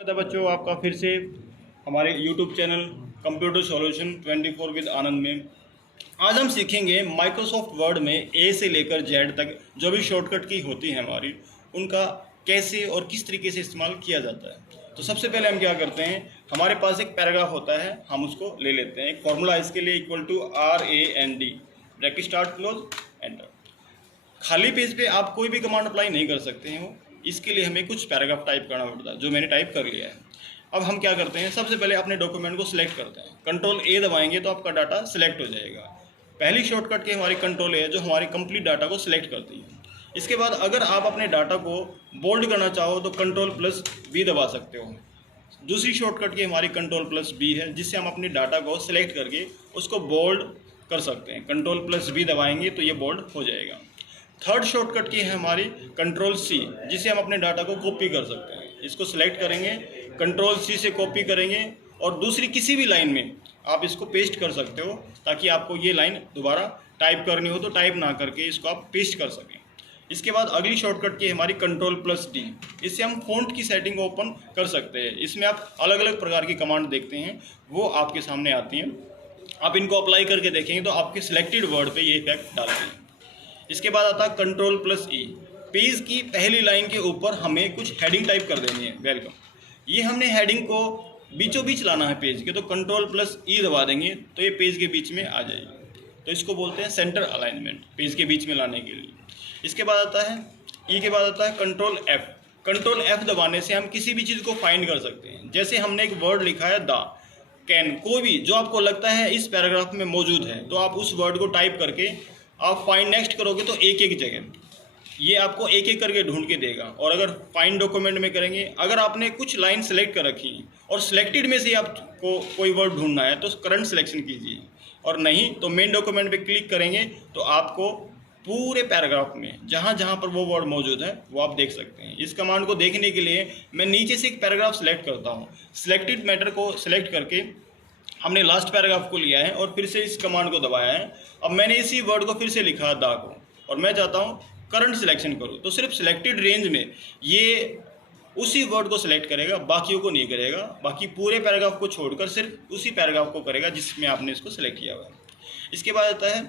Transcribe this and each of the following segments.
बच्चों, आपका फिर से हमारे YouTube channel computer solution 24 with Anand में आज हम सीखेंगे माइक्रोसॉफ्ट वर्ड में ए से लेकर जेड तक जो भी शॉर्टकट की होती है हमारी, उनका कैसे और किस तरीके से इस्तेमाल किया जाता है। तो सबसे पहले हम क्या करते हैं, हमारे पास एक पैराग्राफ होता है, हम उसको ले लेते हैं। एक फॉर्मूला इसके लिए equal to RAND, bracket start close enter. खाली पेज पे आप कोई भी कमांड अप्लाई नहीं कर सकते हैं, इसके लिए हमें कुछ पैराग्राफ टाइप करना पड़ता है, जो मैंने टाइप कर लिया है। अब हम क्या करते हैं, सबसे पहले अपने डॉक्यूमेंट को सिलेक्ट करते हैं। कंट्रोल A दबाएंगे तो आपका डाटा सिलेक्ट हो जाएगा। पहली शॉर्टकट की हमारी कंट्रोल A है, जो हमारे कंप्लीट डाटा को सिलेक्ट करती है। इसके बाद अगर आप अपने डाटा को बोल्ड करना चाहो तो कंट्रोल+B दबा सकते हो। दूसरी शॉर्टकट की हमारी कंट्रोल+B है, जिससे हम अपने डाटा को सिलेक्ट करके उसको बोल्ड कर सकते हैं। कंट्रोल+B दबाएंगे तो ये बोल्ड हो जाएगा। थर्ड शॉर्टकट की है हमारी कंट्रोल+C, जिसे हम अपने डाटा को कॉपी कर सकते हैं। इसको सिलेक्ट करेंगे, कंट्रोल+C से कॉपी करेंगे और दूसरी किसी भी लाइन में आप इसको पेस्ट कर सकते हो, ताकि आपको ये लाइन दोबारा टाइप करनी हो तो टाइप ना करके इसको आप पेस्ट कर सकें। इसके बाद अगली शॉर्टकट की हमारी कंट्रोल+D, इससे हम फ़ॉन्ट की सेटिंग ओपन कर सकते हैं। इसमें आप अलग अलग प्रकार की कमांड देखते हैं, वो आपके सामने आती हैं। आप इनको अप्लाई करके देखेंगे तो आपके सिलेक्टेड वर्ड पे ये इफेक्ट डालते हैं। इसके बाद आता है कंट्रोल+E। पेज की पहली लाइन के ऊपर हमें कुछ हेडिंग टाइप कर देनी है, वेलकम। ये हमने हेडिंग को बीचों बीच लाना है पेज के, तो कंट्रोल+E दबा देंगे तो ये पेज के बीच में आ जाएगी। तो इसको बोलते हैं सेंटर अलाइनमेंट, पेज के बीच में लाने के लिए। इसके बाद आता है E के बाद आता है कंट्रोल+F। कंट्रोल+F दबाने से हम किसी भी चीज़ को फाइंड कर सकते हैं। जैसे हमने एक वर्ड लिखा है द, कैन, कोई भी जो आपको लगता है इस पैराग्राफ में मौजूद है, तो आप उस वर्ड को टाइप करके आप फाइंड नेक्स्ट करोगे तो एक एक जगह ये आपको एक एक करके ढूंढ के देगा। और अगर फाइंड डॉक्यूमेंट में करेंगे, अगर आपने कुछ लाइन सेलेक्ट कर रखी है और सिलेक्टेड में से आपको कोई वर्ड ढूंढना है तो करंट सिलेक्शन कीजिए, और नहीं तो मेन डॉक्यूमेंट पे क्लिक करेंगे तो आपको पूरे पैराग्राफ में जहाँ जहाँ पर वो वर्ड मौजूद है वो आप देख सकते हैं। इस कमांड को देखने के लिए मैं नीचे से एक पैराग्राफ सेलेक्ट करता हूँ। सिलेक्टेड मैटर को सिलेक्ट करके हमने लास्ट पैराग्राफ को लिया है और फिर से इस कमांड को दबाया है। अब मैंने इसी वर्ड को फिर से लिखा दा को, और मैं चाहता हूँ करंट सिलेक्शन करूँ, तो सिर्फ सिलेक्टेड रेंज में ये उसी वर्ड को सिलेक्ट करेगा, बाकियों को नहीं करेगा। बाकी पूरे पैराग्राफ को छोड़कर सिर्फ उसी पैराग्राफ को करेगा जिसमें आपने इसको सिलेक्ट किया हुआ है। इसके बाद आता है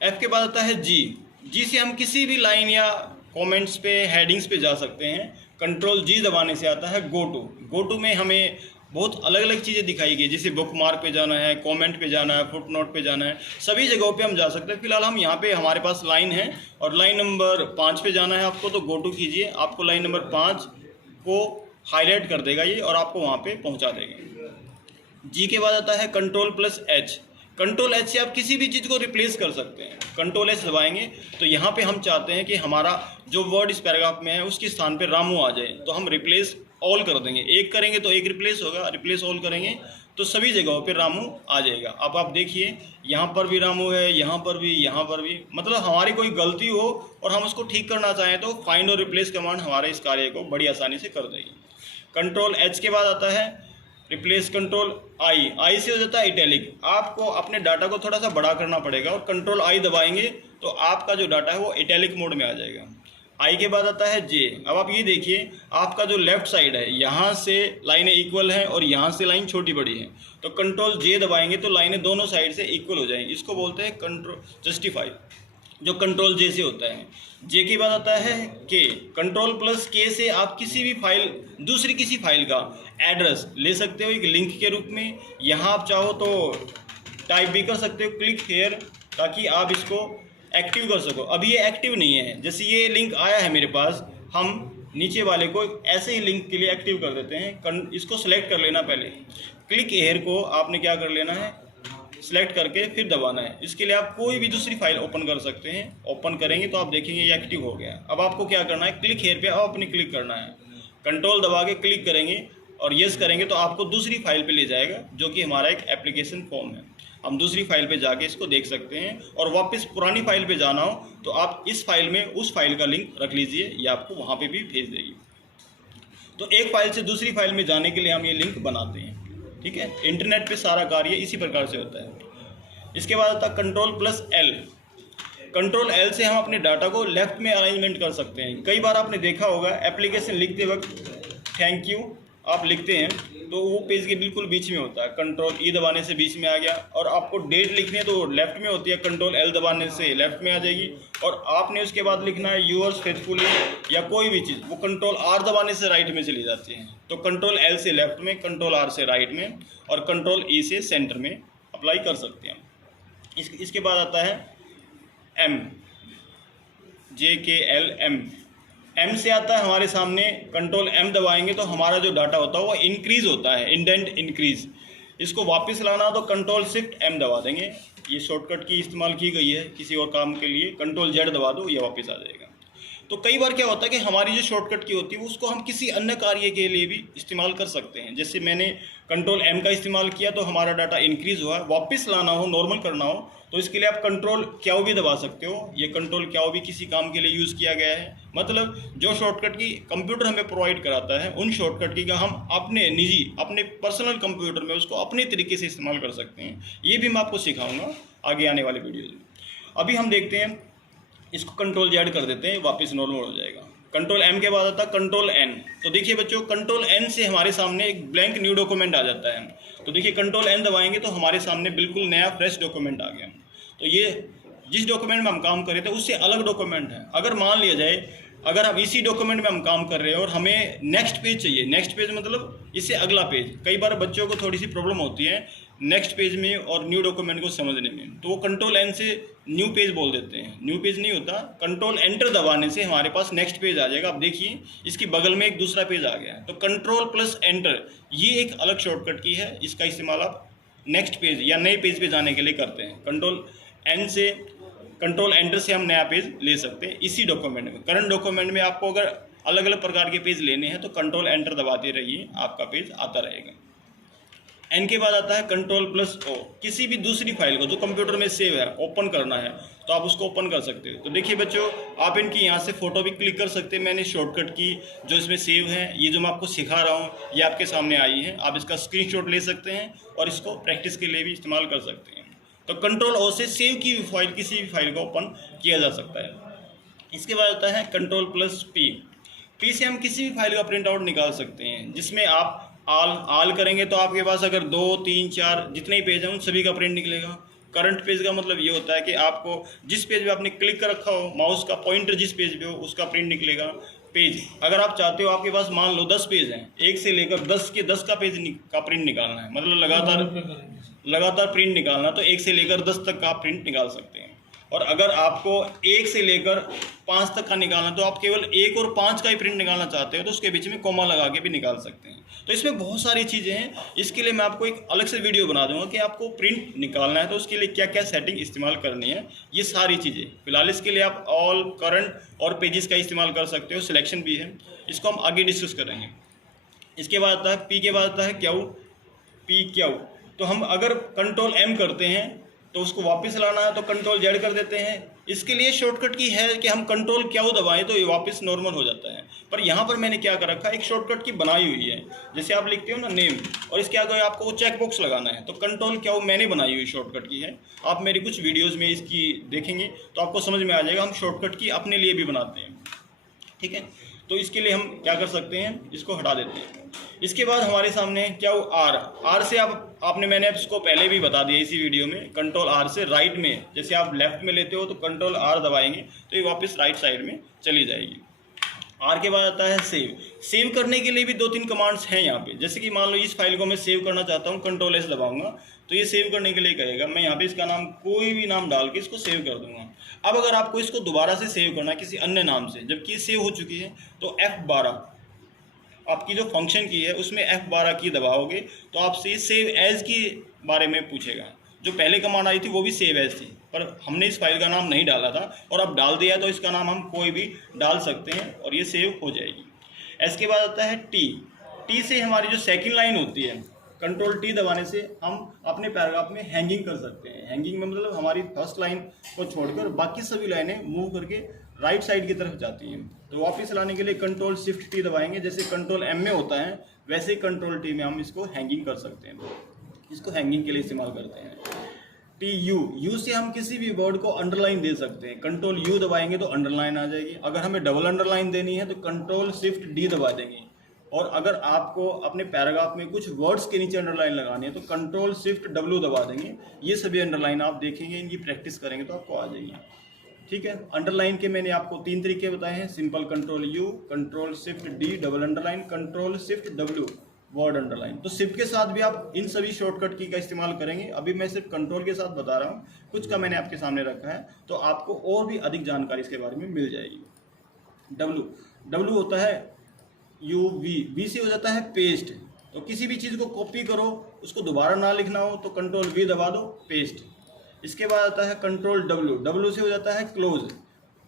एफ के बाद आता है जी से हम किसी भी लाइन या कमेंट्स पे, हेडिंग्स पे जा सकते हैं। कंट्रोल+G दबाने से आता है गो टू में हमें बहुत अलग अलग चीज़ें दिखाई गई, जैसे बुक मार्क पे जाना है, कमेंट पे जाना है, फुटनोट पे जाना है, सभी जगहों पे हम जा सकते हैं। फिलहाल हम यहाँ पे हमारे पास लाइन है और लाइन नंबर 5 पे जाना है आपको, तो गो टू कीजिए। आपको लाइन नंबर 5 को हाईलाइट कर देगा ये और आपको वहाँ पे पहुँचा देगा। जी के बाद आता है कंट्रोल+H। कंट्रोल+H से आप किसी भी चीज़ को रिप्लेस कर सकते हैं। कंट्रोल+H दबाएंगे तो यहाँ पे हम चाहते हैं कि हमारा जो वर्ड इस पैराग्राफ में है उसके स्थान पे रामू आ जाए, तो हम रिप्लेस ऑल कर देंगे। एक करेंगे तो एक रिप्लेस होगा, रिप्लेस ऑल करेंगे तो सभी जगहों पे रामू आ जाएगा। अब आप देखिए यहाँ पर भी रामू है, यहाँ पर भी, यहाँ पर भी। मतलब हमारी कोई गलती हो और हम उसको ठीक करना चाहें तो फाइंड और रिप्लेस कमांड हमारे इस कार्य को बड़ी आसानी से कर देगी। कंट्रोल+H के बाद आता है रिप्लेस। कंट्रोल+I से हो जाता है इटैलिक। आपको अपने डाटा को थोड़ा सा बड़ा करना पड़ेगा और कंट्रोल+I दबाएंगे तो आपका जो डाटा है वो इटैलिक मोड में आ जाएगा। आई के बाद आता है जे। अब आप ये देखिए, आपका जो लेफ्ट साइड है यहाँ से लाइनें इक्वल हैं और यहाँ से लाइन छोटी बड़ी है, तो कंट्रोल+J दबाएंगे तो लाइनें दोनों साइड से इक्वल हो जाएंगी। इसको बोलते हैं कंट्रोल जस्टिफाई, जो कंट्रोल+J से होता है। जे के बाद आता है के। कंट्रोल+K से आप किसी भी फाइल, दूसरी किसी फाइल का एड्रेस ले सकते हो एक लिंक के रूप में। यहाँ आप चाहो तो टाइप भी कर सकते हो क्लिक हेयर, ताकि आप इसको एक्टिव कर सको। अभी ये एक्टिव नहीं है, जैसे ये लिंक आया है मेरे पास, हम नीचे वाले को ऐसे ही लिंक के लिए एक्टिव कर देते हैं। इसको सिलेक्ट कर लेना, पहले क्लिक हेयर को आपने क्या कर लेना है, सिलेक्ट करके फिर दबाना है। इसके लिए आप कोई भी दूसरी फाइल ओपन कर सकते हैं। ओपन करेंगे तो आप देखेंगे ये एक्टिव हो गया। अब आपको क्या करना है, क्लिक हेयर पे आप अपने क्लिक करना है, कंट्रोल दबा के क्लिक करेंगे और यस करेंगे तो आपको दूसरी फाइल पे ले जाएगा, जो कि हमारा एक एप्लीकेशन फॉर्म है। हम दूसरी फाइल पे जाके इसको देख सकते हैं, और वापस पुरानी फाइल पे जाना हो तो आप इस फाइल में उस फाइल का लिंक रख लीजिए, ये आपको वहाँ पे भी भेज देगी। तो एक फाइल से दूसरी फाइल में जाने के लिए हम ये लिंक बनाते हैं, ठीक है। इंटरनेट पे सारा कार्य इसी प्रकार से होता है। इसके बाद आता है कंट्रोल+L। कंट्रोल+L से हम अपने डाटा को लेफ्ट में अरेंजमेंट कर सकते हैं। कई बार आपने देखा होगा एप्लीकेशन लिखते वक्त थैंक यू आप लिखते हैं तो वो पेज के बिल्कुल बीच में होता है, कंट्रोल ई दबाने से बीच में आ गया। और आपको डेट लिखनी है तो लेफ्ट में होती है, कंट्रोल एल दबाने से लेफ्ट में आ जाएगी। और आपने उसके बाद लिखना है यूअर्स फेथफुली या कोई भी चीज़, वो कंट्रोल आर दबाने से राइट में चली जाती है। तो कंट्रोल एल से लेफ्ट में, कंट्रोल आर से राइट में और कंट्रोल ई से सेंटर में अप्लाई कर सकते हैं। इसके बाद आता है एम, JKL एम से आता है हमारे सामने, कंट्रोल एम दबाएंगे तो हमारा जो डाटा होता है वो इंक्रीज़ होता है, इंडेंट इंक्रीज़। इसको वापस लाना तो कंट्रोल शिफ्ट एम दबा देंगे। ये शॉर्टकट की इस्तेमाल की गई है किसी और काम के लिए, कंट्रोल जेड दबा दो ये वापस आ जाएगा। तो कई बार क्या होता है कि हमारी जो शॉर्टकट की होती है उसको हम किसी अन्य कार्य के लिए भी इस्तेमाल कर सकते हैं। जैसे मैंने कंट्रोल एम का इस्तेमाल किया तो हमारा डाटा इंक्रीज़ हुआ, वापस लाना हो, नॉर्मल करना हो तो इसके लिए आप कंट्रोल क्याओ भी दबा सकते हो। ये कंट्रोल क्याओ भी किसी काम के लिए यूज़ किया गया है। मतलब जो शॉर्टकट की कंप्यूटर हमें प्रोवाइड कराता है उन शॉर्टकट की का हम अपने निजी, अपने पर्सनल कंप्यूटर में उसको अपने तरीके से इस्तेमाल कर सकते हैं। ये भी मैं आपको सिखाऊंगा आगे आने वाले वीडियोज़ में। अभी हम देखते हैं, इसको कंट्रोल जेड कर देते हैं, वापस नॉर्मल हो जाएगा। कंट्रोल एम के बाद आता है कंट्रोल एन। तो देखिए बच्चों, कंट्रोल एन से हमारे सामने एक ब्लैंक न्यू डॉक्यूमेंट आ जाता है। तो देखिए कंट्रोल एन दबाएंगे तो हमारे सामने बिल्कुल नया फ्रेश डॉक्यूमेंट आ गया। तो ये जिस डॉक्यूमेंट में हम काम कर रहे थे उससे अलग डॉक्यूमेंट है। अगर मान लिया जाए, अगर अब इसी डॉक्यूमेंट में हम काम कर रहे हैं और हमें नेक्स्ट पेज चाहिए, नेक्स्ट पेज मतलब इससे अगला पेज। कई बार बच्चों को थोड़ी सी प्रॉब्लम होती है नेक्स्ट पेज में और न्यू डॉक्यूमेंट को समझने में, तो वो कंट्रोल एन से न्यू पेज बोल देते हैं। न्यू पेज नहीं होता, कंट्रोल एंटर दबाने से हमारे पास नेक्स्ट पेज आ जाएगा। आप देखिए इसकी बगल में एक दूसरा पेज आ गया है। तो कंट्रोल प्लस एंटर ये एक अलग शॉर्टकट की है, इसका इस्तेमाल आप नेक्स्ट पेज या नए पेज पे जाने के लिए करते हैं। कंट्रोल एन से, कंट्रोल एंटर से हम नया पेज ले सकते हैं इसी डॉक्यूमेंट में। करंट डॉक्यूमेंट में आपको अगर अलग अलग प्रकार के पेज लेने हैं तो कंट्रोल एंटर दबाते रहिए, आपका पेज आता रहेगा। एन के बाद आता है कंट्रोल प्लस ओ। किसी भी दूसरी फाइल को जो कंप्यूटर में सेव है ओपन करना है तो आप उसको ओपन कर सकते हो। तो देखिए बच्चों, आप इनकी यहाँ से फ़ोटो भी क्लिक कर सकते हैं। मैंने शॉर्टकट की जो इसमें सेव है, ये जो मैं आपको सिखा रहा हूँ ये आपके सामने आई है। आप इसका स्क्रीनशॉट ले सकते हैं और इसको प्रैक्टिस के लिए भी इस्तेमाल कर सकते हैं। तो कंट्रोल ओ से सेव की हुई फाइल, किसी भी फाइल को ओपन किया जा सकता है। इसके बाद आता है कंट्रोल प्लस पी। पी से हम किसी भी फाइल का प्रिंट आउट निकाल सकते हैं, जिसमें आप आल करेंगे तो आपके पास अगर 2, 3, 4 जितने ही पेज हैं उन सभी का प्रिंट निकलेगा। करंट पेज का मतलब ये होता है कि आपको जिस पेज पे आपने क्लिक कर रखा हो, माउस का पॉइंटर जिस पेज पे हो उसका प्रिंट निकलेगा। पेज अगर आप चाहते हो, आपके पास मान लो 10 पेज हैं, 1 से लेकर 10 के 10 का पेज का प्रिंट निकालना है, मतलब लगातार प्रिंट निकालना, तो 1 से लेकर 10 तक का आप प्रिंट निकाल सकते हैं। और अगर आपको 1 से लेकर 5 तक का निकालना तो आप केवल 1 और 5 का ही प्रिंट निकालना चाहते हो तो उसके बीच में कोमा लगा के भी निकाल सकते हैं। तो इसमें बहुत सारी चीज़ें हैं, इसके लिए मैं आपको एक अलग से वीडियो बना दूंगा कि आपको प्रिंट निकालना है तो उसके लिए क्या क्या सेटिंग इस्तेमाल करनी है, ये सारी चीज़ें। फिलहाल इसके लिए आप ऑल, करंट और पेजेस का इस्तेमाल कर सकते हो, सिलेक्शन भी है, इसको हम आगे डिस्कस करेंगे। इसके बाद आता है पी के बाद आता है क्याऊ, पी क्याऊ। तो हम अगर कंट्रोल एम करते हैं तो उसको वापस लाना है तो कंट्रोल जेड कर देते हैं। इसके लिए शॉर्टकट की है कि हम कंट्रोल क्याऊ दबाएं तो ये वापस नॉर्मल हो जाता है। पर यहाँ पर मैंने क्या कर रखा है, एक शॉर्टकट की बनाई हुई है। जैसे आप लिखते हो ना नेम, और इसके आगे आपको वो चेक बॉक्स लगाना है, तो कंट्रोल क्याऊ मैंने बनाई हुई शॉर्टकट की है। आप मेरी कुछ वीडियोज़ में इसकी देखेंगे तो आपको समझ में आ जाएगा, हम शॉर्टकट की अपने लिए भी बनाते हैं। ठीक है, तो इसके लिए हम क्या कर सकते हैं, इसको हटा देते हैं। इसके बाद हमारे सामने क्या हो, आर से आपने मैंने इसको पहले भी बता दिया इसी वीडियो में। कंट्रोल आर से राइट में, जैसे आप लेफ्ट में लेते हो तो कंट्रोल आर दबाएंगे तो ये वापस राइट साइड में चली जाएगी। आर के बाद आता है सेव। सेव करने के लिए भी 2-3 कमांड्स हैं यहाँ पे। जैसे कि मान लो इस फाइल को मैं सेव करना चाहता हूँ, कंट्रोल एस दबाऊंगा तो ये सेव करने के लिए कहेगा। मैं यहाँ पे इसका नाम कोई भी नाम डाल के इसको सेव कर दूंगा। अब अगर आपको इसको दोबारा से सेव करना है किसी अन्य नाम से, जबकि ये सेव हो चुकी है, तो F12 आपकी जो फंक्शन की है उसमें F12 की दबाओगे तो आपसे सेव एज के बारे में पूछेगा। जो पहले कमांड आई थी वो भी सेव एज थी, पर हमने इस फाइल का नाम नहीं डाला था और अब डाल दिया तो इसका नाम हम कोई भी डाल सकते हैं और ये सेव हो जाएगी। एस के बाद आता है टी से हमारी जो सेकंड लाइन होती है, कंट्रोल टी दबाने से हम अपने पैराग्राफ में हैंगिंग कर सकते हैं। हैंगिंग में मतलब हमारी फर्स्ट लाइन को छोड़कर बाकी सभी लाइनें मूव करके राइट साइड की तरफ जाती हैं। तो वापस लाने के लिए कंट्रोल शिफ्ट टी दबाएंगे, जैसे कंट्रोल एम में होता है वैसे कंट्रोल टी में हम इसको हैंगिंग कर सकते हैं। इसको हैंगिंग के लिए इस्तेमाल करते हैं। टी यू से हम किसी भी वर्ड को अंडरलाइन दे सकते हैं। कंट्रोल यू दबाएंगे तो अंडरलाइन आ जाएगी। अगर हमें डबल अंडरलाइन देनी है तो कंट्रोल शिफ्ट डी दबा देंगे और अगर आपको अपने पैराग्राफ में कुछ वर्ड्स के नीचे अंडरलाइन लगानी है तो कंट्रोल शिफ्ट W दबा देंगे, ये सभी अंडरलाइन आप देखेंगे, इनकी प्रैक्टिस करेंगे तो आपको आ जाएगी। ठीक है, अंडरलाइन के मैंने आपको 3 तरीके बताए हैं, simple control U, control shift D double underline, control shift W word underline. तो शिफ्ट के साथ भी आप इन सभी शॉर्टकट की का इस्तेमाल करेंगे। अभी मैं सिर्फ कंट्रोल के साथ बता रहा हूँ, कुछ का मैंने आपके सामने रखा है, तो आपको और भी अधिक जानकारी इसके बारे में मिल जाएगी। W होता है V से हो जाता है पेस्ट। तो किसी भी चीज़ को कॉपी करो, उसको दोबारा ना लिखना हो तो कंट्रोल V दबा दो, पेस्ट। इसके बाद आता है कंट्रोल W से हो जाता है क्लोज।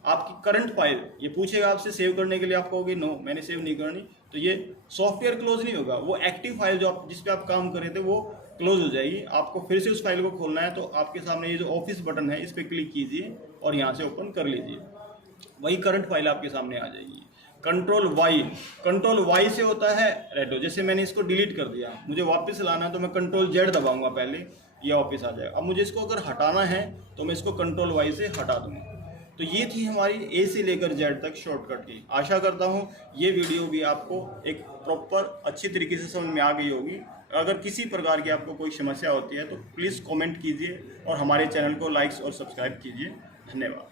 आपकी करंट फाइल, ये पूछेगा आपसे सेव करने के लिए, आप कहोगे नो मैंने सेव नहीं करनी, तो ये सॉफ्टवेयर क्लोज नहीं होगा, वो एक्टिव फाइल जो आप जिस पे आप काम कर रहे थे वो क्लोज हो जाएगी। आपको फिर से उस फाइल को खोलना है तो आपके सामने ये जो ऑफिस बटन है इस पर क्लिक कीजिए और यहाँ से ओपन कर लीजिए, वही करंट फाइल आपके सामने आ जाएगी। कंट्रोल वाई से होता है रेडो। जैसे मैंने इसको डिलीट कर दिया, मुझे वापस लाना है तो मैं कंट्रोल Z दबाऊंगा, पहले ये ऑफिस आ जाएगा। अब मुझे इसको अगर हटाना है तो मैं इसको कंट्रोल Y से हटा दूंगा। तो ये थी हमारी A से लेकर Z तक शॉर्टकट की। आशा करता हूँ ये वीडियो भी आपको एक प्रॉपर अच्छी तरीके से समझ में आ गई होगी। अगर किसी प्रकार की आपको कोई समस्या होती है तो प्लीज़ कमेंट कीजिए और हमारे चैनल को लाइक्स और सब्सक्राइब कीजिए। धन्यवाद।